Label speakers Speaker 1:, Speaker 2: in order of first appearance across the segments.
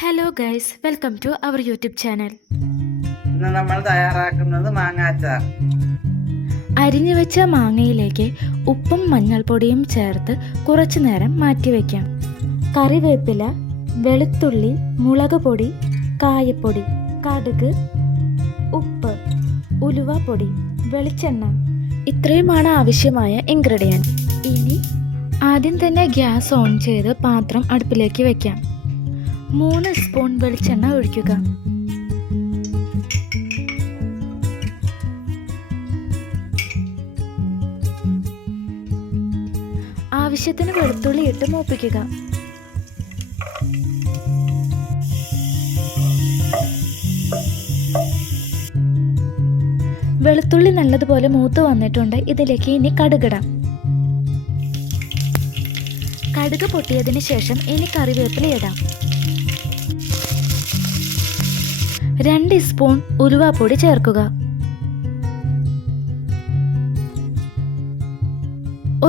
Speaker 1: Hello guys welcome to our YouTube channel
Speaker 2: ഇന്ന് നമ്മൾ തയ്യാറാക്കുന്നത് മാങ്ങാച്ചാർ
Speaker 1: അരിഞ്ഞു വെച്ച മാങ്ങയിലേക്ക് ഉപ്പും മഞ്ഞൾപ്പൊടിയും ചേർത്ത് കുറച്ചു നേരം മാറ്റിവെക്കാം കറിവേപ്പില വെളുത്തുള്ളി മുളക് പൊടി കായപ്പൊടി കടുക് ഉപ്പ് ഉലുവ പൊടി വെളിച്ചെണ്ണ. ഇത്രയുമാണ് ആവശ്യമായ ഇൻഗ്രീഡിയൻസ്. ഇനി ആദ്യം തന്നെ ഗ്യാസ് ഓൺ ചെയ്ത് പാത്രം അടുപ്പിലേക്ക് വെക്കാം. മൂന്ന് സ്പൂൺ വെളിച്ചെണ്ണ ഒഴിക്കുക. ആവശ്യത്തിന് വെളുത്തുള്ളി ഇട്ട് മൂപ്പിക്കുക. വെളുത്തുള്ളി നല്ലതുപോലെ മൂത്ത് വന്നിട്ടുണ്ട്. ഇതിലേക്ക് ഇനി കടുകിടാം കടുക് പൊട്ടിയതിന് ശേഷം ഇനി കറിവേപ്പില ഇടാം. രണ്ട് സ്പൂൺ ഉലുവാപ്പൊടി ചേർക്കുക.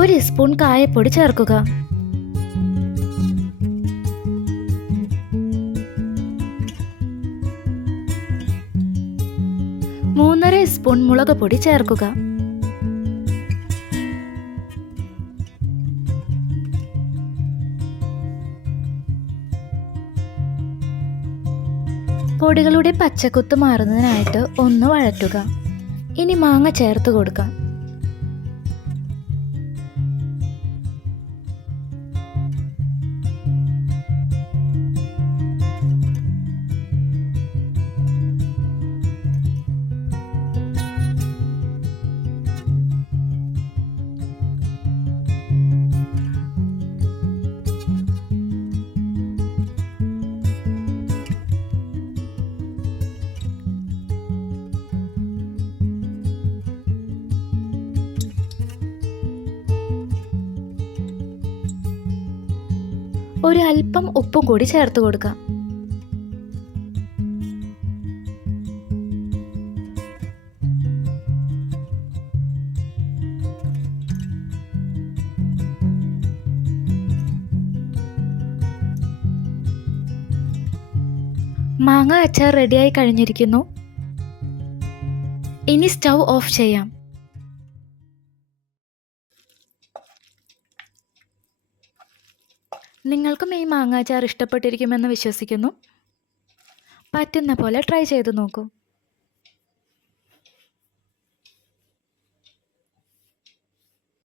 Speaker 1: ഒരു സ്പൂൺ കായപ്പൊടി ചേർക്കുക. മൂന്നര സ്പൂൺ മുളക് പൊടി ചേർക്കുക. പൊടികളുടെ പച്ചക്കുത്ത് മാറുന്നതിനായിട്ട് ഒന്ന് വഴറ്റുക. ഇനി മാങ്ങ ചേർത്ത് കൊടുക്കാം. ഒരു അല്പം ഉപ്പും കൂടി ചേർത്ത് കൊടുക്കാം. മാങ്ങ അച്ചാർ റെഡിയായി കഴിഞ്ഞിരിക്കുന്നു. ഇനി സ്റ്റൗ ഓഫ് ചെയ്യാം. നിങ്ങൾക്കും ഈ മാങ്ങാച്ചാർ ഇഷ്ടപ്പെട്ടിരിക്കുമെന്ന് വിശ്വസിക്കുന്നു. പറ്റുന്ന പോലെ ട്രൈ ചെയ്ത് നോക്കൂ.